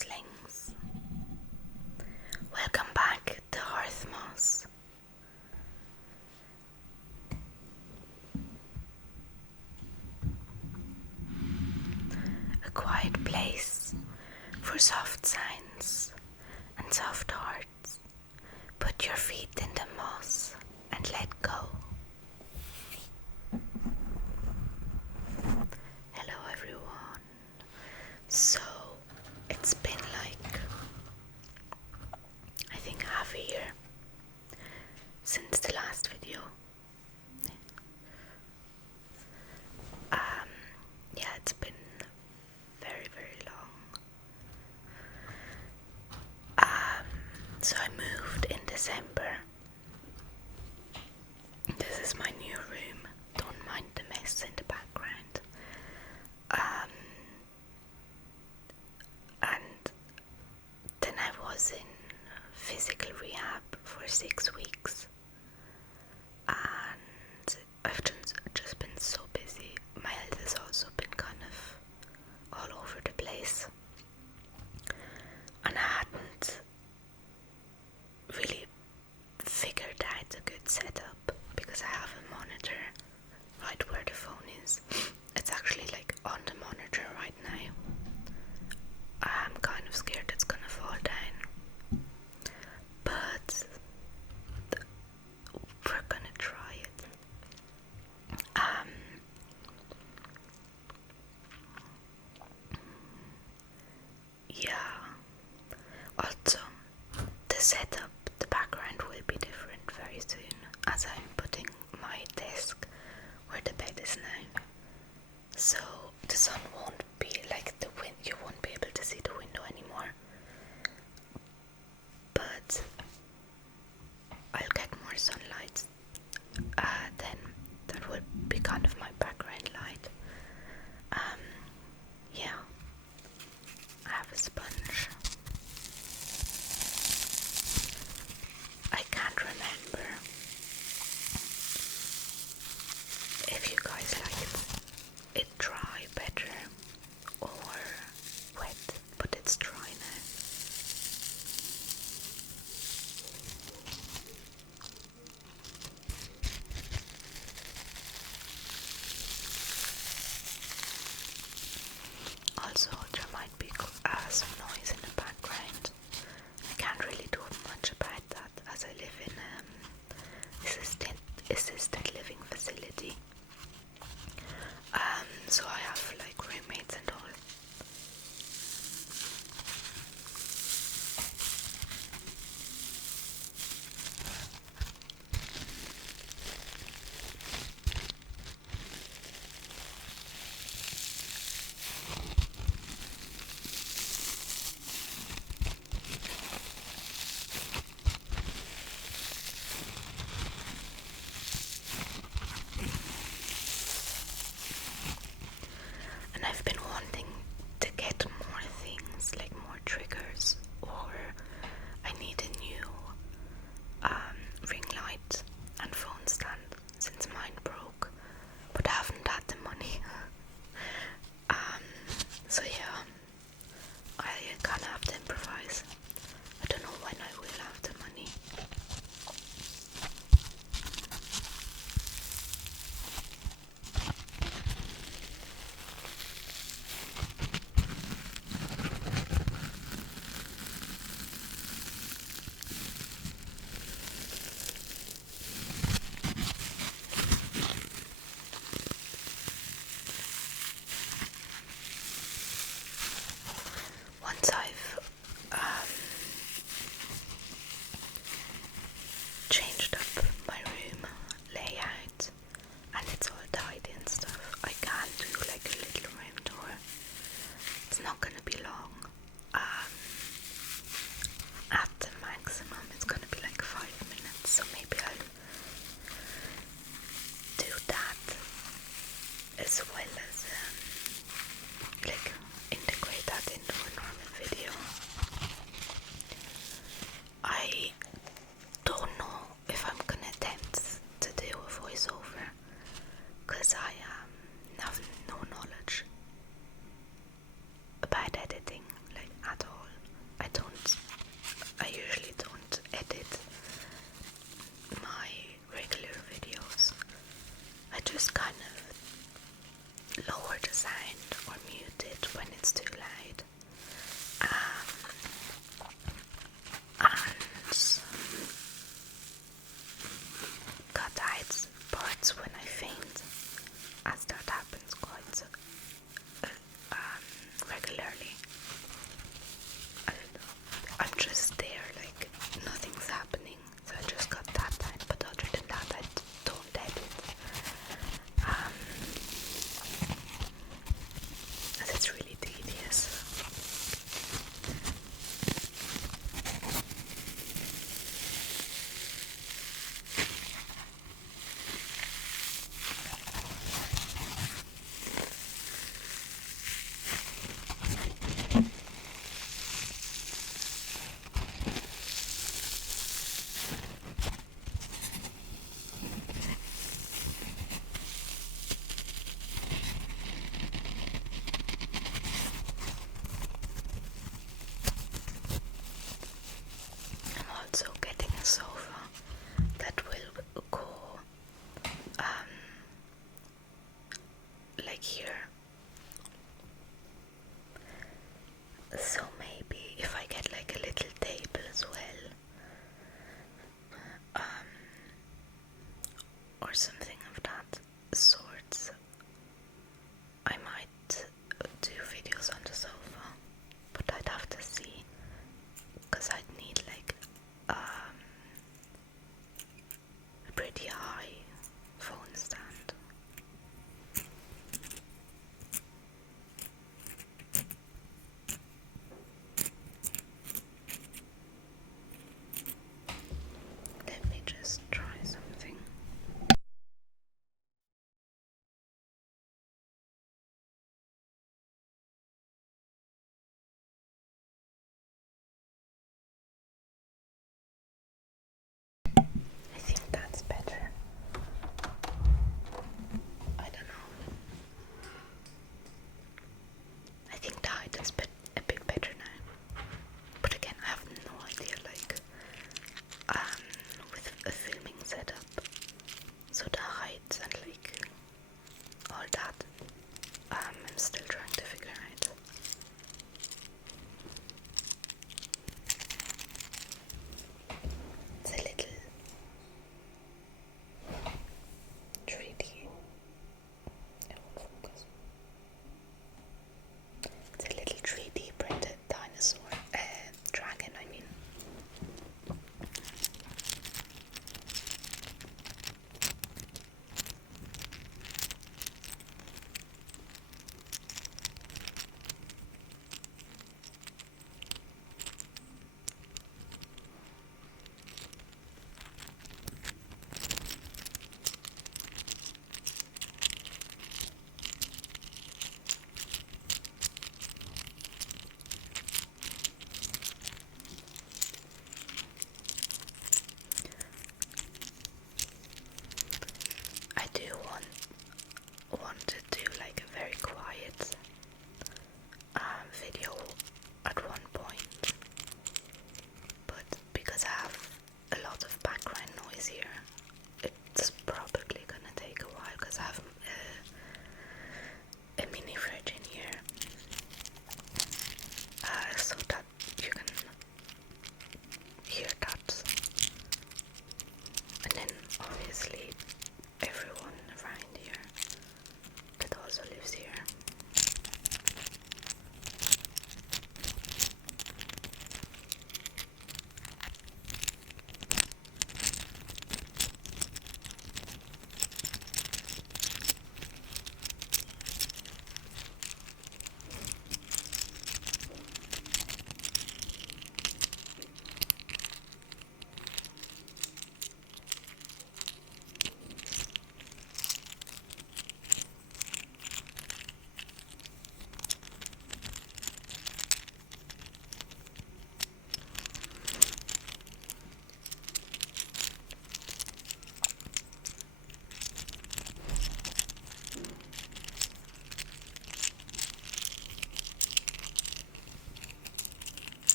Mosslings. Welcome back to Hearth Moss. A quiet place for soft signs and soft hearts. Put your feet in the moss and let go. Hello everyone. So it's been I think half a year since the last video. Yeah, it's been very long. So I moved in December. This is my new room. Don't mind the mess in the background. And then I was in physical rehab for 6 weeks. And I've just been so busy. My health has also been kind of all over the place. And I hadn't really figured out a good setup because I have a monitor right where the phone is. It's actually on the monitor right now. I'm kind of scared it's gonna fall down, but we're gonna try it. Yeah. Also, the setup, the background will be different very soon, as I'm putting my desk where the bed is now. So the sun won't be the wind. You won't be able to see the window anymore. But I'll get more sunlight. Then that will be kind of my background light. Yeah. I have a sponge. I can't remember if you guys like it dry better or wet, but it's dry now. Also, there might be some noise in the background. I can't really do much about that as I live in assisted living facility. So I have roommates and all. And I've been wanting to get more things, more triggers, or I need a new ring light and phone stand since mine broke, but I haven't had the money. So yeah, I kinda have to improvise. I don't know when I will have the money. Once I've changed up my room layout and it's all tidy and stuff, I can do a little room tour. It's not gonna be long. At the maximum it's gonna be 5 minutes, so maybe I'll do that as well as integrate that into a normal video. I don't know if I'm gonna attempt to do a voiceover because I have no knowledge about editing.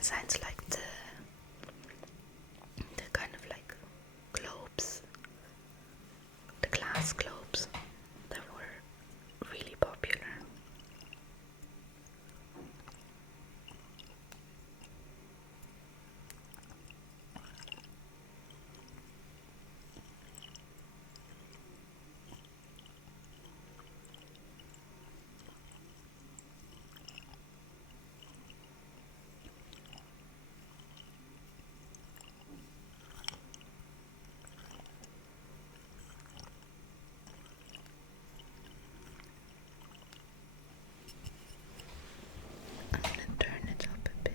It sounds like the kind of like globes, the glass globes that were really popular. I'm gonna turn it up a bit.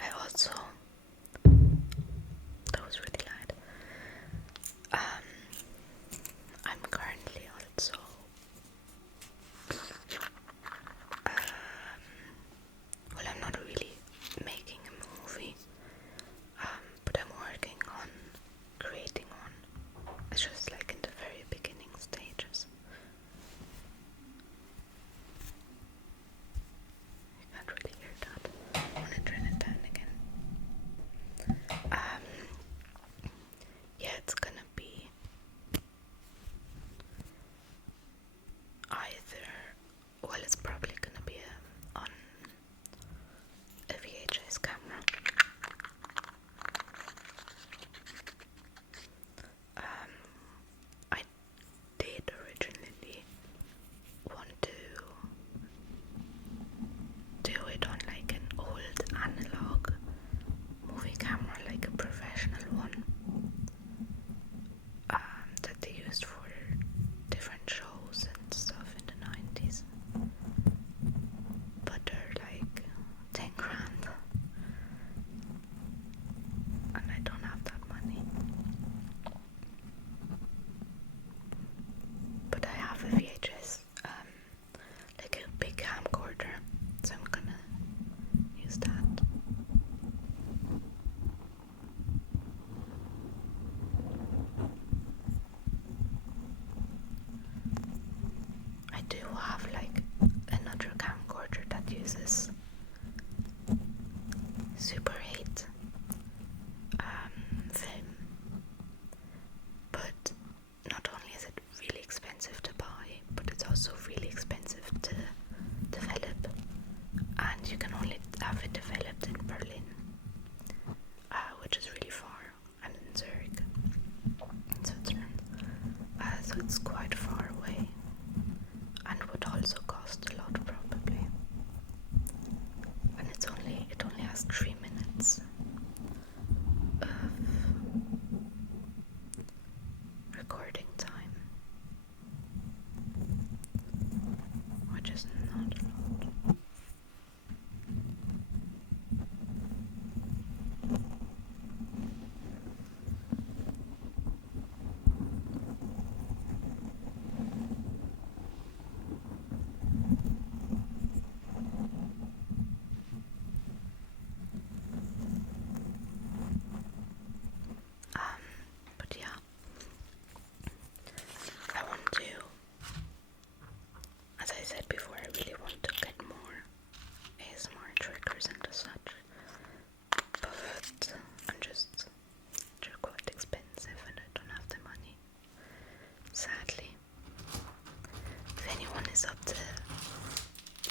I also, that was really loud. I'm currently also well, I'm not really making a movie, but I'm working on creating one. It's just like in the very beginning stages. You can't really hear that. I want to turn it down again. Yeah, it's gonna be either, well, it's probably gonna be on a VHS camera. I did originally want to do it on like an old analog movie camera, like a professional one, that they used for different shows and stuff in the 90s. But they're like 10 grand, and I don't have that money. But I have a VHS, like a big camcorder, so I'm gonna use that. I do have like another camcorder that uses Super 8 film, but not only is it really expensive to buy, but it's also really expensive to develop, and you can only have it developed in Berlin, which is really far. I'm in Zurich, in Switzerland, so it's quite far away, and would also cost a lot probably. And it only has 3 minutes. minutes of recording time, which is not a lot. But yeah, I want to, as I said before, I really want to get more ASMR triggers and such, but they're quite expensive and I don't have the money, sadly. If anyone is up to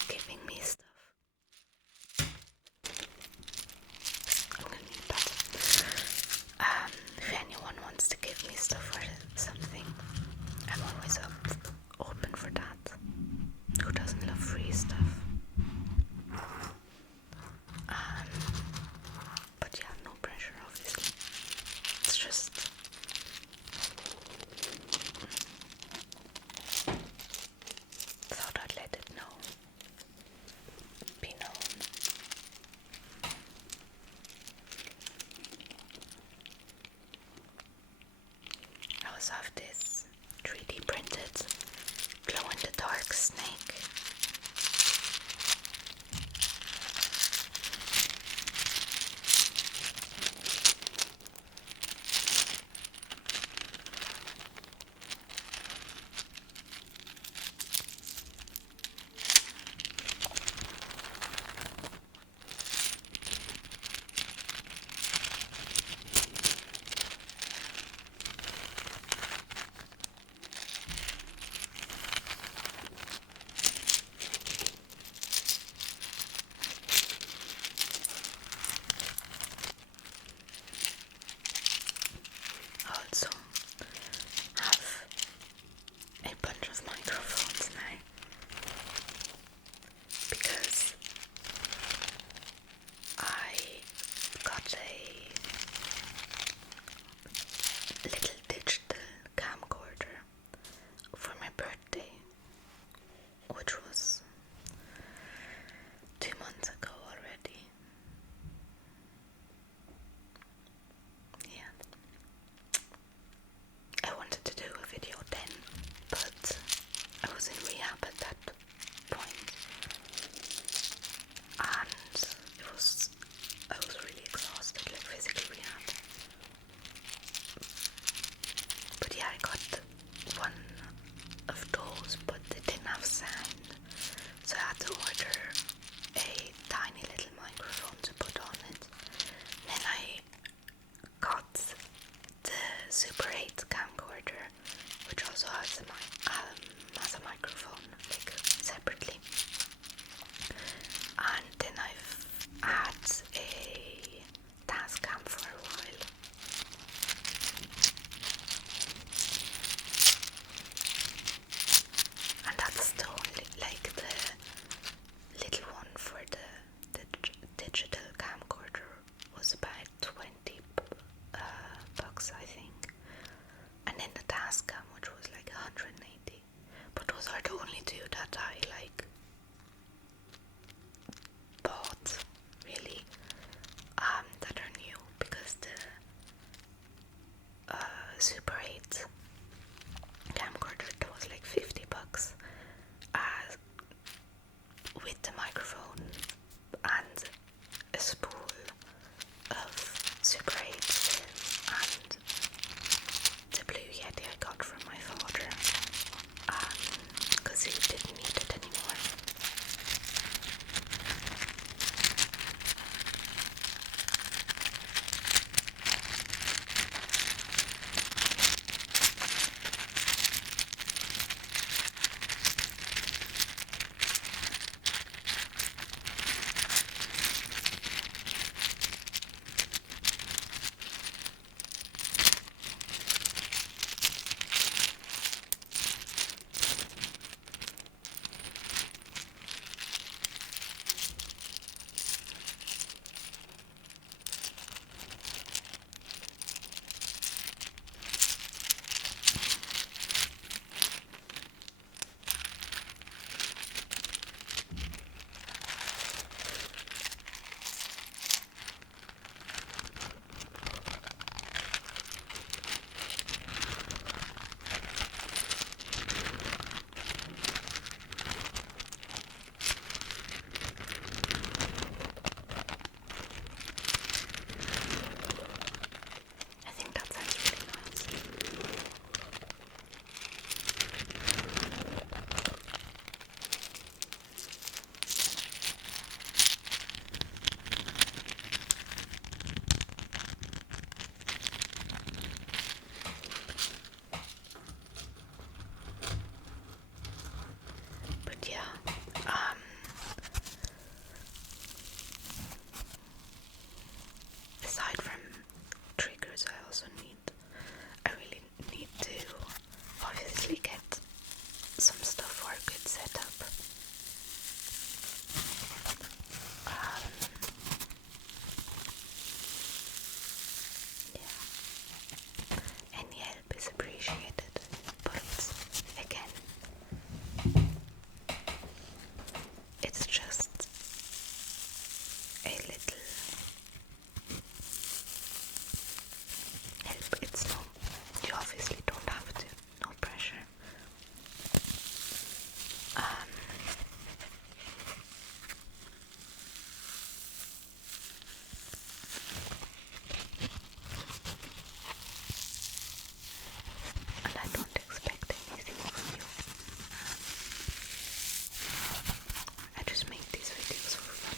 giving me stuff, I'm gonna need that. If anyone wants to give me stuff or something, I'm always open for that. Who doesn't love free stuff? But yeah, no pressure, obviously. It's just thought I'd let it be known. I also have this 3D printed glow-in-the-dark snake. a little help. It's no, you obviously don't have to, no pressure. And I don't expect anything from you. I just make these videos for fun.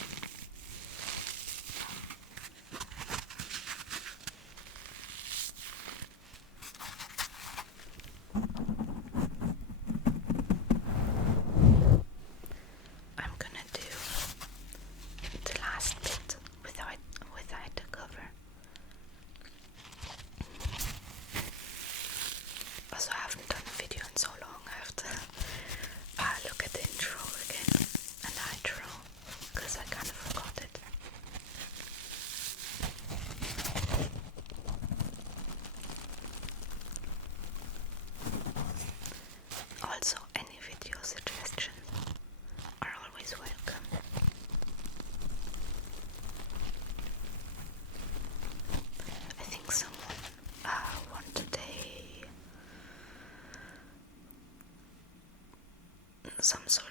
I'm gonna do the last bit without the cover. Also, I haven't done a video in so long. I have to look at the intro again and the outro because I kind of forgot it. Also, any video suggestions are always welcome. I think someone wanted some sort